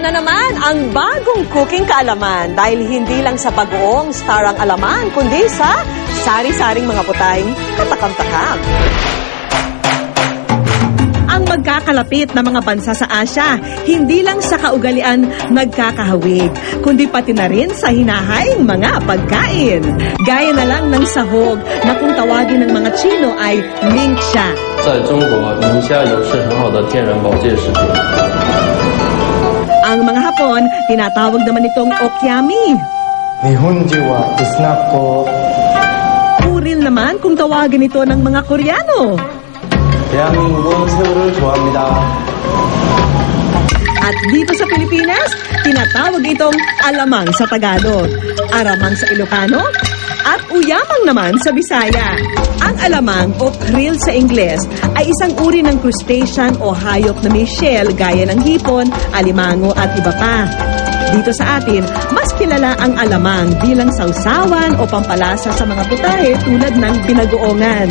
Ito na naman ang bagong cooking kaalaman dahil hindi lang sa pag-uong star ang alaman, kundi sa sari-saring mga putahing katakam-takam. Ang magkakalapit na mga bansa sa Asya, hindi lang sa kaugalian nagkakahawig, kundi pati na rin sa hinahaing mga pagkain. Gaya na lang ng sahog na kung tawagin ng mga Chino ay lingxia. 在中国，宁虾油是很好的天然保健食品。 Ang mga Hapon, tinatawag naman itong okyami. Nihonji wa isnako. Puril naman kung tawagin ito ng mga Koreano. 대한민국은 새우를 좋아합니다. At dito sa Pilipinas, tinatawag itong alamang sa Tagalog, aramang sa Ilocano, at uyamang naman sa Bisaya. Ang alamang o krill sa Ingles ay isang uri ng crustacean o hayop na may shell gaya ng hipon, alimango at iba pa. Dito sa atin, mas kilala ang alamang bilang sausawan o pampalasa sa mga putahe tulad ng binagoongan.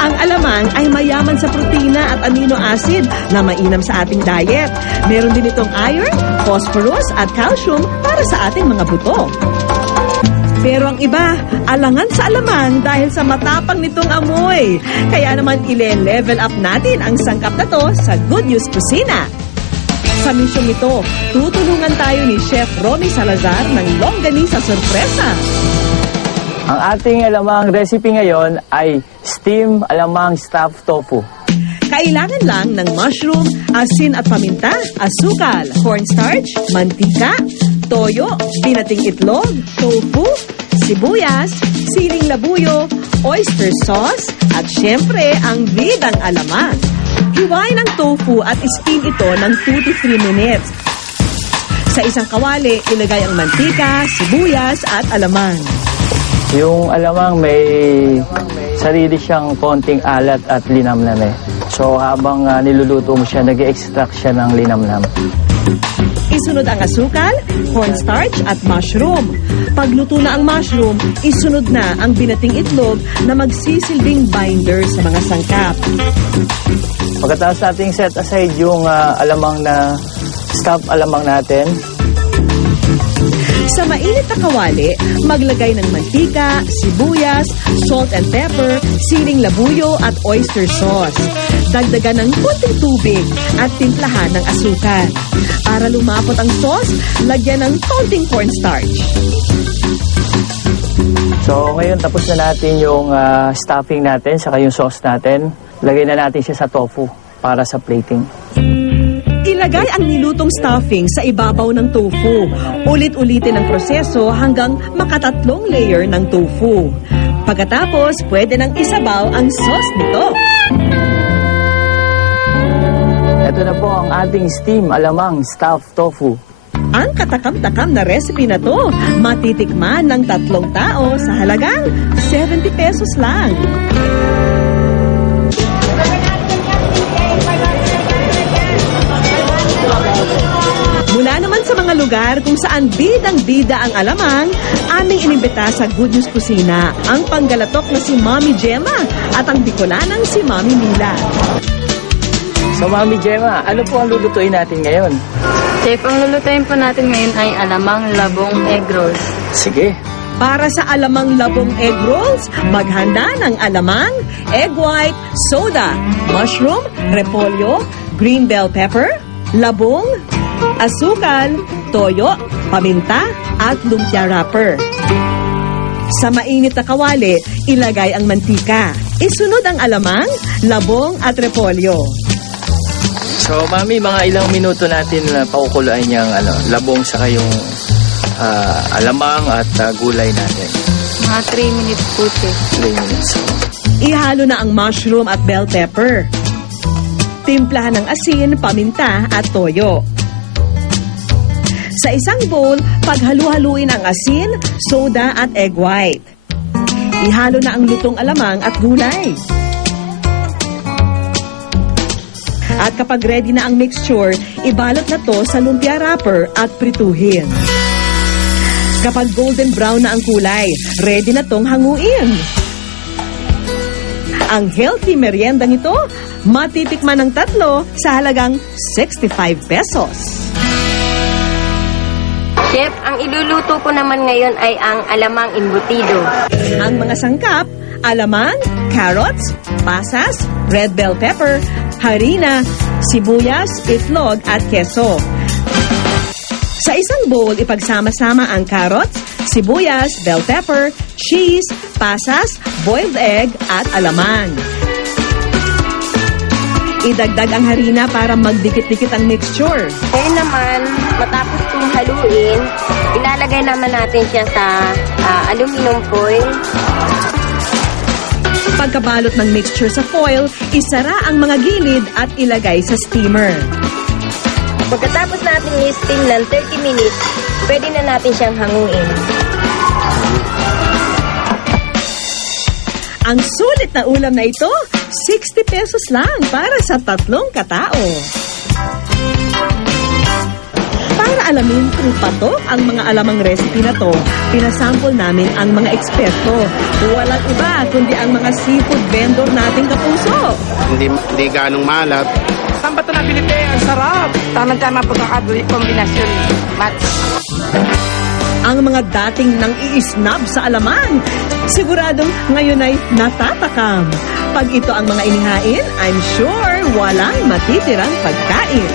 Ang alamang ay mayaman sa protina at amino acid na mainam sa ating diet. Meron din itong iron, phosphorus at calcium para sa ating mga buto. Pero ang iba, alangan sa alamang dahil sa matapang nitong amoy. Kaya naman ile-level up natin ang sangkap na to sa Good News Kusina. Sa misyong ito, tutulungan tayo ni Chef Ronnie Salazar ng longganisa sorpresa. Ang ating alamang recipe ngayon ay steam alamang stuffed tofu. Kailangan lang ng mushroom, asin at paminta, asukal, cornstarch, mantika, toyo, pinating itlog, tofu, sibuyas, siling labuyo, oyster sauce, at syempre ang bidang alamang. Hiwain ang tofu at steam ito ng 2 to 3 minutes. Sa isang kawali, ilagay ang mantika, sibuyas at alamang. Yung alamang may sarili siyang konting alat at linamnam eh. So habang niluluto mo siya, nag-extract siya ng linamnam. Isunod ang asukal, cornstarch at mushroom. Pagluto na ang mushroom, isunod na ang binating itlog na magsisilbing binder sa mga sangkap. Pagkatapos nating set aside yung alamang na stuffed alamang natin. Sa mainit na kawali, maglagay ng mantika, sibuyas, salt and pepper, siling labuyo at oyster sauce. Dagdagan ng konting tubig at timplahan ng asukal. Para lumapot ang sauce, lagyan ng konting cornstarch. So ngayon tapos na natin yung stuffing natin, saka yung sauce natin. Lagay na natin siya sa tofu para sa plating. Ilagay ang nilutong stuffing sa ibabaw ng tofu. Ulit-ulitin ang proseso hanggang makatatlong layer ng tofu. Pagkatapos, pwede nang isabaw ang sauce nito. Ito na po ang ating steam alamang stuffed tofu. Ang katakam-takam na recipe na to, matitikman ng 3 tao sa halagang 70 pesos lang. Mula naman sa mga lugar kung saan bidang-bida ang alamang, aming inimbita sa Good News Kusina ang panggalatok na si Mami Gemma at ang Bicolanang si Mami Mila. So Mami Gemma, ano po ang lulutuin natin ngayon? Chef, ang lulutuin po natin ngayon ay alamang labong egg rolls. Sige. Para sa alamang labong egg rolls, maghanda ng alamang, egg white, soda, mushroom, repolyo, green bell pepper, labong, asukal, toyo, paminta, at lumpia wrapper. Sa mainit na kawali, ilagay ang mantika. Isunod ang alamang, labong at repolyo. So Mami, mga ilang minuto natin paukuluan yung labong saka yung alamang at gulay natin. Mga 3 minutes po, Chef. 3 minutes. Ihalo na ang mushroom at bell pepper. Timplahan ng asin, paminta at toyo. Sa isang bowl, paghalu-haluin ang asin, soda at egg white. Ihalo na ang lutong alamang at gulay. At kapag ready na ang mixture, ibalot na to sa lumpia wrapper at prituhin. Kapag golden brown na ang kulay, ready na tong hanguin. Ang healthy meriendang ito, matitikman ng 3 sa halagang 65 pesos. Chef, ang iluluto ko naman ngayon ay ang alamang embutido. Ang mga sangkap, alamang, carrots, pasas, red bell pepper, harina, sibuyas, itlog at keso. Sa isang bowl, ipagsama-sama ang carrots, sibuyas, bell pepper, cheese, pasas, boiled egg at alamang. Idagdag ang harina para magdikit-dikit ang mixture. Ngayon naman, matapos kong haluin, ilalagay naman natin siya sa aluminum foil. Pagkabalot ng mixture sa foil, isara ang mga gilid at ilagay sa steamer. Pagkatapos natin i-steam ng 30 minutes, pwede na natin siyang hanguin. Ang sulit na ulam na ito, 60 pesos lang para sa 3 katao. Para alamin kung patok ang mga alamang recipe na to, pinasample namin ang mga eksperto. Walang iba kundi ang mga seafood vendor nating kapuso. Hindi ganong malap. Saan ba ito nabili? Ang sarap. Tama-tama pagkakakombinasyon. Match. Ang mga dating nang iisnab sa alamang, siguradong ngayon ay natatakam. Pag ito ang mga inihain, I'm sure walang matitirang pagkain.